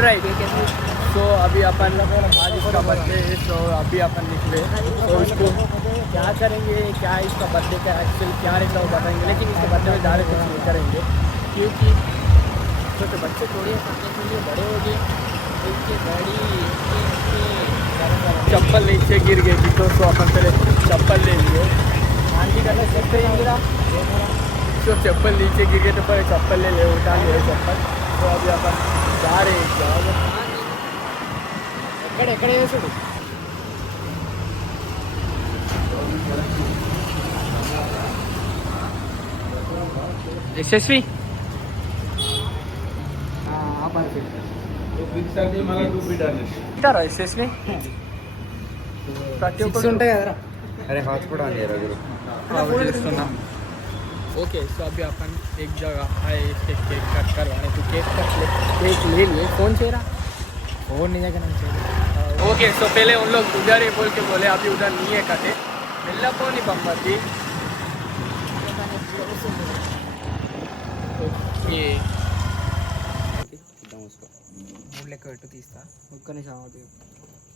Alright तो अभी अपन आज इसका बर्थडे है तो अभी अपन निकले तो इसको क्या करेंगे, क्या इसका बर्थडे का एक्चुअल क्या रहेगा वो बताएंगे, लेकिन इसके बर्थडे में ज़्यादा कुछ नहीं करेंगे क्योंकि छोटे बच्चे थोड़ी करने के लिए बड़े हो गए। इसकी बड़ी चप्पल नीचे गिर गई थी तो अपन पहले चप्पल ले लिए। आंटी करने सकते हैं तो चप्पल नीचे गिर गए तो पहले चप्पल ले ले उठा लिए चप्पल। तो अभी अपन जा रहे हैं ఎక్కడే చూడు यशस्वी यशस्वी ప్రతి ఒక్కటి ఉంటాయి కదరా. अरे हॉटस्पॉट ऑन कर ओके सो अभी अपन एक जगह है इसके केक कट करवाने तो केक ले लिए फोन से रहा फोन नहीं जाकर ओके सो पहले उन लोग उधर ही बोल के बोले अभी उधर नहीं है कटे मिलना कौन नहीं पंपती ओके లెక్క పెట్టు తీస్తా ఒక్క నిమిషం అవుతుంది.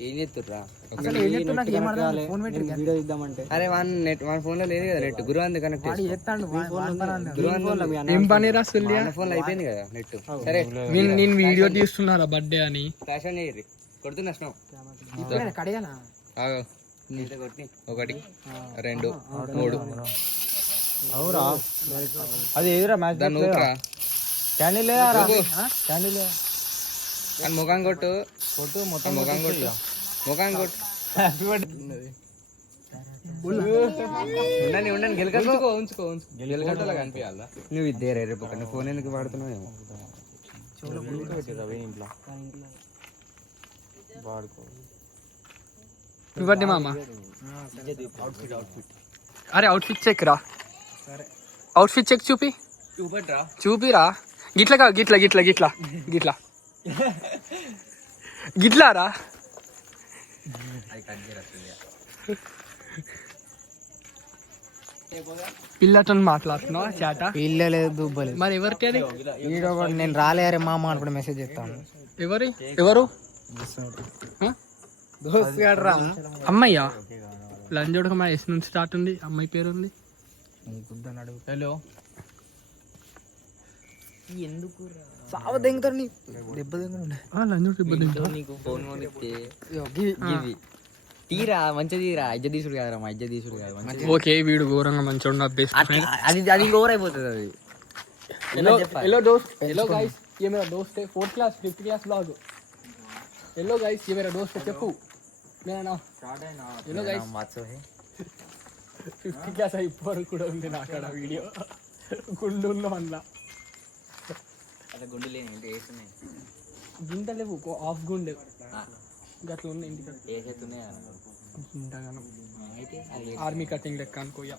ఏం చేస్తుర్రా? అసలు ఏం చెప్తున్నా నాకు ఏం అర్థం ఫోన్ పెట్టి వీడియో తీద్దామంటే అరే వన్ ఫోన్ లో లేదు కదా నెట్ గురువాంది కనెక్ట్ వాడు చేస్తాడు ఏం పని రాస్తుల్లి ఫోన్ లో అయిపోయింది కదా నెట్. సరే నేను వీడియో తీస్తున్నారా బర్త్డే అని ఫ్యాషన్ చేయరు కొడుతున్నా స్నో కడిగానా ఆగు నీతో కొట్టి 1 2 3 అవురా అది ఏదిరా మ్యాచ్ దాన్ని ఊపరా క్యాండిల్ లేదా క్యాండిల్ అని ముఖం కొట్టు కొట్టు మొత్తం ముఖం కొట్టు ముఖం కొట్టు హ్యాపీ బర్త్డే ఉండండి ఉంచుకో గెలకట్టలా కనిపించాలా నువ్వు ఇద్దరే రేపు ఒక ఫోన్ ఎందుకు వాడుతున్నావు ఏమో ఇంట్లో వాడుకో మామ అరే అవుట్ఫిట్ చెక్ రా అవుట్ఫిట్ చెక్ చూపిరా గిట్లా గిట్లా గిట్లా గిట్లా గిట్లా గిట్లారా పిల్లతో మాట్లాడుతున్నావా చాట పిల్లలేదు దుబ్బలేదు మరి ఎవరికి అది వీడియో నేను రాలేరే మామ అనుకుంటే మెసేజ్ చేస్తాను. ఎవరు దోస్త్ రా అమ్మయ్యా లంజోడక మన ఎస్ నుంచి స్టార్ట్ ఉంది అమ్మాయి పేరు ఉంది హలో ఎందుకు సావ దెంగుతారు నీ దెబ్బ లంజోడు దెబ్బ తింటా నీకు ఫోన్ తీరా మంచిగా తీరా ఇజ్జ తీసుడు కాదురా మా ఇజ్జ తీసుడు కాదు. ఓకే వీడు ఘోరంగా మంచిగా ఉన్న బెస్ట్ అది ఓవర్ అయిపోతుంది అది. हेलो दोस्त हेलो गाइस ये मेरा दोस्त है 4th class 5th class blog hello guys ये मेरा दोस्त है चप्पू मेरा नाम हेलो गाइस 5th क्लास అయిపోరు కూడా ఉంది నాకడ వీడియో గుండుల్లో అన్న అలా గుండు లేని అంటే ఏస్తున్నాయి గింట లేవు ఆఫ్ గుండె గట్ల ఉన్న ఇంటి ఏసేస్తున్నాయి ఇంతగానో ఆర్మీ కటింగ్ లెక్క అనుకోయా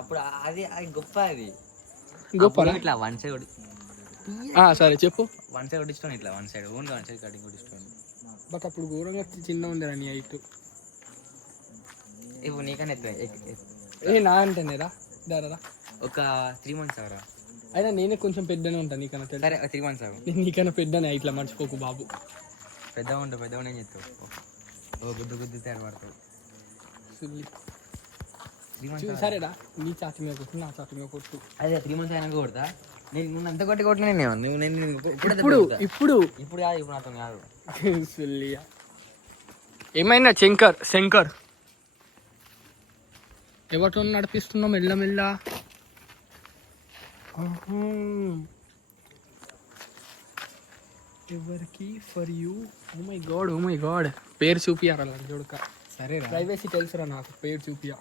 అప్పుడు అది గొప్ప అది గొప్ప ఇట్లా వన్ సైడ్ సరే చెప్పు వన్ సైడ్ కొట్టిస్తాను ఇట్లా వన్ సైడ్ ఓన్గా వన్ సైడ్ కటింగ్ కొట్టిస్తాను. బట్ అప్పుడు ఘోరంగా చిన్న ఉందిరా నీ హైట్ ఇప్పుడు నీకన్నా ఏ నా అంటేనేరా దారా ఒక 3 months అవరా అయినా నేనే కొంచెం పెద్దనే ఉంటాను నీకన్నా తెలుసు. సరే 3 months అవు నేను నీకన్నా పెద్దనే ఇట్లా మర్చిపోకు బాబు పెద్దగా ఉంటావు పెద్దగా ఏం చెప్తావు ఓ గుద్దు తయారు పడతావు. సరేరా నీ చాటి మీద కొట్టు నా చాటి మీద కొట్టు అదే 3 months అయినాక కొడతా. నేను నువ్వు అంత కొట్టినా నేను ఇప్పుడు ఇప్పుడు ఇప్పుడు కాదు ఇప్పుడు నాతో కాదు. ఏమైనా శంకర్ ఎవరితో నడిపిస్తున్నావు మెల్ల ఎవరికి for you oh my god పేరు చూపియారా చూడక సరే ప్రైవసీ తెలుసురా నాకు పేరు చూపియా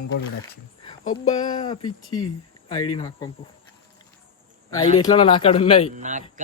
ఇంకోటి కూడా వచ్చింది అబ్బా పిచ్చి ఐడి నాకు పంపు ఐడి ఎట్లా నాకు అక్కడ ఉన్నది నాక